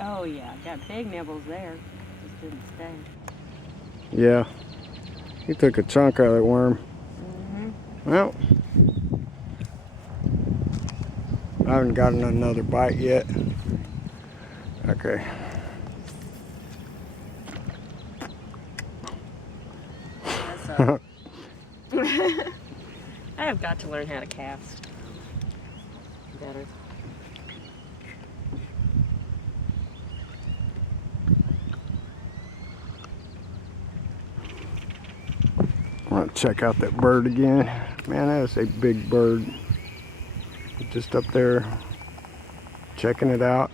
Oh yeah, got big nibbles there. Just didn't stay. Yeah, he took a chunk out of that worm. Well, I haven't gotten another bite yet. Okay. That's I have got to learn how to cast better. I want to check out that bird again. Man, that is a big bird. Just up there checking it out.